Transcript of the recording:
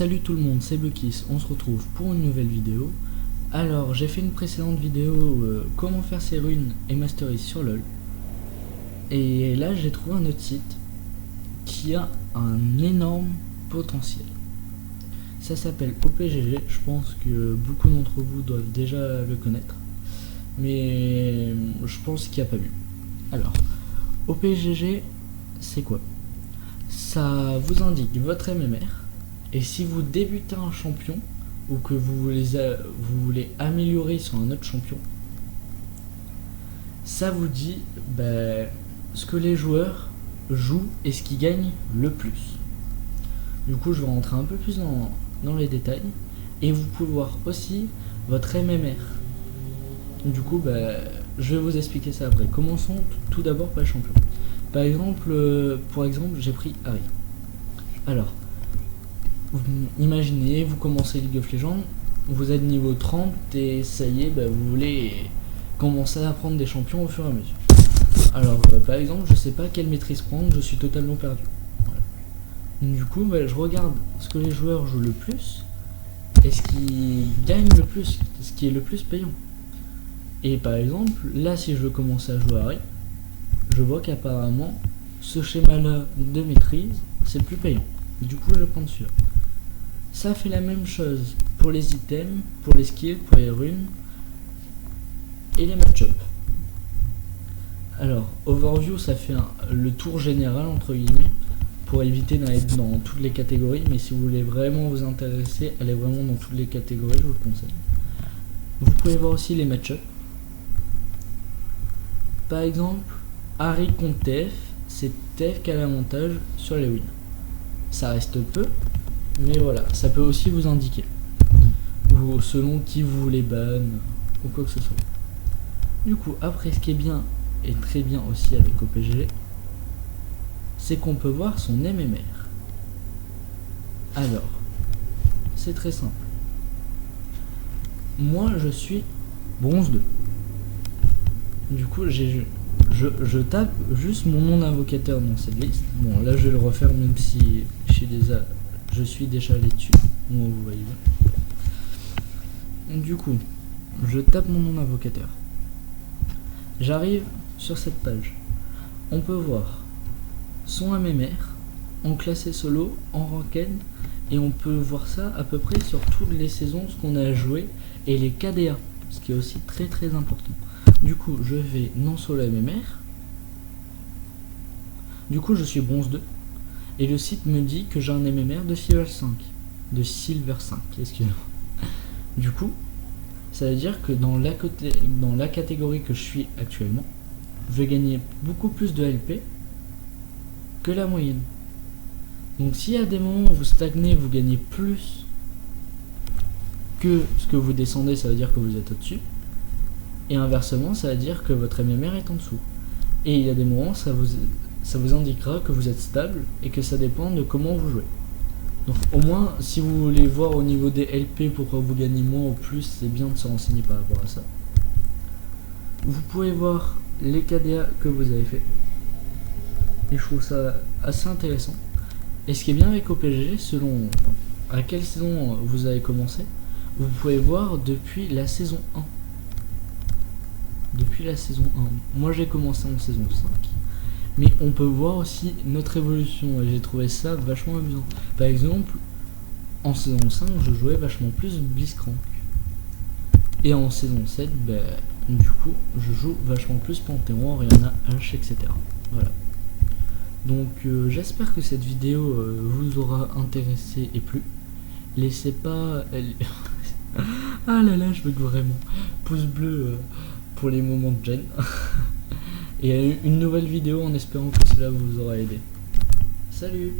Salut tout le monde, c'est Buckis, on se retrouve pour une nouvelle vidéo. Alors j'ai fait une précédente vidéo comment faire ses runes et masterize sur LoL. Et là j'ai trouvé un autre site qui a un énorme potentiel. Ça s'appelle OPGG, je pense que beaucoup d'entre vous doivent déjà le connaître. Mais je pense qu'il n'y a pas mieux. Alors, OPGG c'est quoi? Ça vous indique votre MMR. Et si vous débutez un champion ou que vous voulez améliorer sur un autre champion, ça vous dit ce que les joueurs jouent et ce qui gagne le plus. Du coup, je vais rentrer un peu plus dans les détails. Et vous pouvez voir aussi votre MMR. Du coup, je vais vous expliquer ça après. Commençons tout d'abord par les champions. Par exemple, j'ai pris Harry. Alors, imaginez, vous commencez League of Legends, vous êtes niveau 30 et ça y est, vous voulez commencer à prendre des champions au fur et à mesure. Alors, par exemple, je sais pas quelle maîtrise prendre, je suis totalement perdu. Voilà. Du coup, je regarde ce que les joueurs jouent le plus et ce qui gagne le plus, ce qui est le plus payant. Et par exemple, là, si je veux commencer à jouer à Harry, je vois qu'apparemment, ce schéma-là de maîtrise, c'est le plus payant. Du coup, je prends celui-là. Ça fait la même chose pour les items, pour les skills, pour les runes et les match-up. Alors, overview, ça fait le tour général entre guillemets pour éviter d'aller dans toutes les catégories. Mais si vous voulez vraiment vous intéresser, allez vraiment dans toutes les catégories, je vous le conseille. Vous pouvez voir aussi les match-up. Par exemple, Harry contre TF, c'est TF qui a l'avantage sur les wins. Ça reste peu, mais voilà, ça peut aussi vous indiquer selon qui vous voulez ban ou quoi que ce soit. Du coup, après, ce qui est bien et très bien aussi avec OPGG, c'est qu'on peut voir son MMR. Alors, c'est très simple. Moi, je suis bronze 2. Du coup, je tape juste mon nom d'invocateur dans cette liste. Bon, là, je vais le refaire même si je suis déjà allé dessus. Bon, vous voyez bien. Du coup, je tape mon nom d'invocateur. J'arrive sur cette page. On peut voir son MMR en classé solo, en ranked, et on peut voir ça à peu près sur toutes les saisons, ce qu'on a joué, et les KDA, ce qui est aussi très très important. Du coup, je vais non solo MMR. Du coup, je suis bronze 2. Et le site me dit que j'ai un MMR de Silver 5. Excusez-moi. Du coup, ça veut dire que dans la catégorie que je suis actuellement, je vais gagner beaucoup plus de LP que la moyenne. Donc s'il y a des moments où vous stagnez, vous gagnez plus que ce que vous descendez, ça veut dire que vous êtes au-dessus. Et inversement, ça veut dire que votre MMR est en dessous. Et il y a des moments, ça vous indiquera que vous êtes stable et que ça dépend de comment vous jouez. Donc au moins, si vous voulez voir au niveau des LP pourquoi vous gagnez moins ou plus, c'est bien de se renseigner par rapport à ça. Vous pouvez voir les KDA que vous avez fait. Et je trouve ça assez intéressant. Et ce qui est bien avec OPGG, selon à quelle saison vous avez commencé, vous pouvez voir depuis la saison 1. Depuis la saison 1. Moi j'ai commencé en saison 5. Mais on peut voir aussi notre évolution. Et j'ai trouvé ça vachement amusant. Par exemple, en saison 5, je jouais vachement plus Blitzcrank. Et en saison 7, du coup, je joue vachement plus Panthéon, Orianna, H, etc. Voilà. Donc j'espère que cette vidéo vous aura intéressé et plu. Laissez pas... ah là là, je bug vraiment. Pouce bleu pour les moments de gêne. Et une nouvelle vidéo en espérant que cela vous aura aidé. Salut!